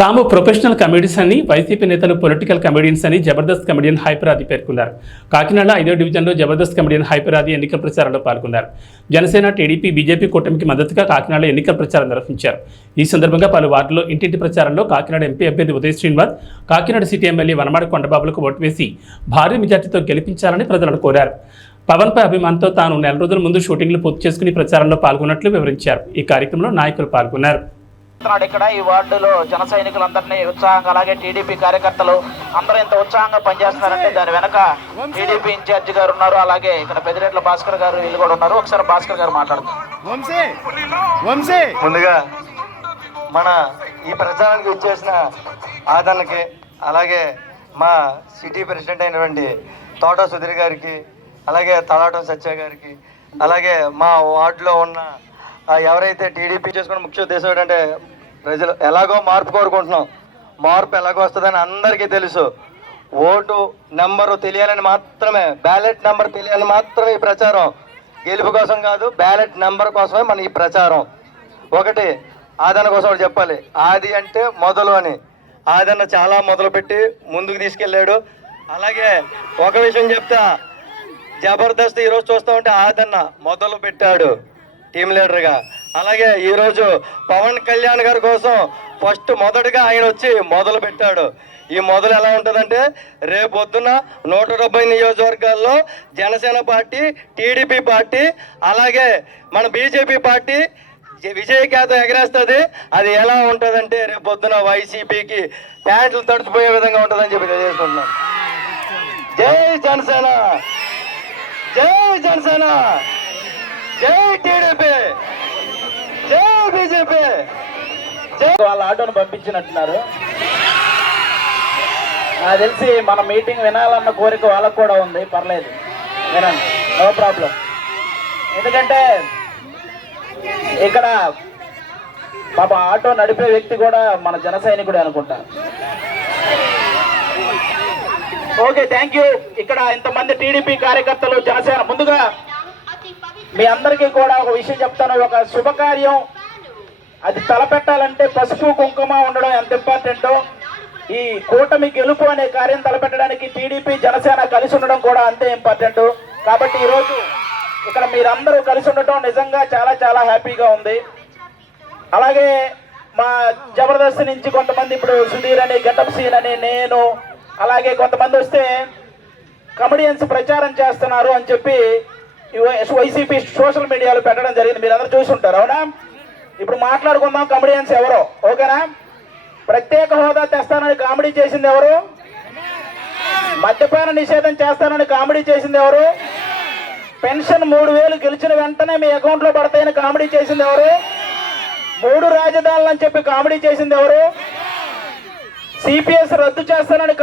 తాము ప్రొఫెషనల్ కమెడీస్ అని వైసీపీ నేతలు పొలిటికల్ కమెడియన్స్ అని జబర్దస్త్ కమెడియన్ హైపరాది పేర్కొన్నారు. కాకినాడ ఐదో డివిజన్లో జబర్దస్త్ కమెడియన్ హైపరాది ఎన్నికల ప్రచారంలో పాల్గొన్నారు. జనసేన టీడీపీ బీజేపీ కూటమికి మద్దతుగా కాకినాడ ఎన్నికల ప్రచారం నిర్వహించారు. ఈ సందర్భంగా పలు వార్డుల్లో ఇంటింటి ప్రచారంలో కాకినాడ ఎంపీ అభ్యర్థి ఉదయ్ శ్రీనివాస్ కాకినాడ సిటీ ఎమ్మెల్యే వనమాడ కొండబాబులకు ఓటు వేసి భారీ మెజార్టీతో గెలిపించాలని ప్రజలను కోరారు. పవన్పై అభిమానంతో తాను నెల రోజుల ముందు షూటింగ్లు పూర్తి చేసుకుని ప్రచారంలో పాల్గొన్నట్లు వివరించారు. ఈ కార్యక్రమంలో నాయకులు పాల్గొన్నారు. చేస్తున్నాడు ఇక్కడ ఈ వార్డులో జన సైనికులందరినీ ఉత్సాహంగా అలాగే టీడీపీ కార్యకర్తలు అందరూ ఇంత ఉత్సాహంగా పనిచేస్తున్నారంటే దాని వెనక టీడీపీ ఇన్ఛార్జి గారు ఉన్నారు అలాగే ఇక్కడ పెదిరెట్ల భాస్కర్ గారు వీళ్ళు కూడా ఉన్నారు. ఒకసారి భాస్కర్ గారు మాట్లాడుతున్నారు వంశీ! వంశీ! ముందుగా మన ఈ ప్రచారానికి వచ్చేసిన ఆదరణకి అలాగే మా సిటీ ప్రెసిడెంట్ అయినటువంటి తోట సుధీర్ గారికి అలాగే తలాటం సత్య గారికి అలాగే మా వార్డులో ఉన్న ఎవరైతే టీడీపీ చేసుకున్న ముఖ్య ఉద్దేశం ఏంటంటే ప్రజలు ఎలాగో మార్పు కోరుకుంటున్నాం. మార్పు ఎలాగో వస్తుందని అందరికీ తెలుసు. ఓటు నెంబరు తెలియాలని మాత్రమే బ్యాలెట్ నెంబర్ తెలియాలని మాత్రమే ఈ ప్రచారం. గెలుపు కోసం కాదు బ్యాలెట్ నెంబర్ కోసమే మన ఈ ప్రచారం. ఒకటి ఆదరణ కోసం ఒకటి చెప్పాలి. ఆది అంటే మొదలు అని. ఆదరణ చాలా మొదలుపెట్టి ముందుకు తీసుకెళ్ళాడు. అలాగే ఒక విషయం చెప్తా. జబర్దస్త్ ఈరోజు చూస్తూ ఉంటే ఆదరణ మొదలు పెట్టాడు టీం లీడర్గా. అలాగే ఈరోజు పవన్ కళ్యాణ్ గారి కోసం ఫస్ట్ మొదటగా ఆయన వచ్చి మొదలు పెట్టాడు. ఈ మొదలు ఎలా ఉంటుందంటే రేపు నూట డెబ్బై నియోజకవర్గాల్లో జనసేన పార్టీ టీడీపీ పార్టీ అలాగే మన బీజేపీ పార్టీ విజయకేత ఎగరేస్తుంది. అది ఎలా ఉంటుందంటే రేపు పొద్దున వైసీపీకి ప్యాంట్లు తడిచిపోయే విధంగా ఉంటుందని చెప్పి తెలియజేసుకుంటున్నాను. జై జనసేన! జై జనసేన! జై టీడీపీ. జై బీజేపీ. వాళ్ళ ఆటోను పంపించినట్టున్నారు. నాకు తెలిసి మన మీటింగ్ వినాలన్న కోరిక వాళ్ళకు కూడా ఉంది. పర్లేదు. వినండి. No problem. ఎందుకంటే ఇక్కడ పాప ఆటో నడిపే వ్యక్తి కూడా మన జన సైనికుడే అనుకుంటా. Okay thank you. ఇక్కడ ఇంతమంది టీడీపీ కార్యకర్తలు జనసేన ముందుగా మీ అందరికీ కూడా ఒక విషయం చెప్తాను. ఒక శుభకార్యం. అది తలపెట్టాలంటే పసుపు కుంకుమ ఉండడం ఎంత ఇంపార్టెంటో ఈ కూటమి గెలుపు అనే కార్యం తలపెట్టడానికి టీడీపీ జనసేన కలిసి ఉండడం కూడా అంతే ఇంపార్టెంట్ కాబట్టి ఈరోజు ఇక్కడ మీరందరూ కలిసి ఉండటం నిజంగా చాలా చాలా హ్యాపీగా ఉంది. అలాగే మా జబర్దస్త్ నుంచి కొంతమంది ఇప్పుడు సుధీర్ అని గెటప్ సీన్ అని నేను అలాగే కొంతమంది వస్తే కమెడియన్స్ ప్రచారం చేస్తున్నారు అని చెప్పి వైసీపీ సోషల్ మీడియాలో పెట్టడం జరిగింది. మీరు అందరూ చూసి ఉంటారు అవునా? ఇప్పుడు మాట్లాడుకుందాం కమెడియన్స్ ఎవరో. ఓకేనా? ప్రత్యేక హోదా తెస్తానని కామెడీ చేసింది ఎవరు? మద్యపాన నిషేధం చేస్తానని కామెడీ చేసింది ఎవరు? పెన్షన్ మూడు వేలు గెలిచిన వెంటనే మీ అకౌంట్లో పడతాయని కామెడీ చేసింది ఎవరు? మూడు రాజధానులు అని చెప్పి కామెడీ చేసింది ఎవరు? సిపిఎస్ రద్దు చేస్తానని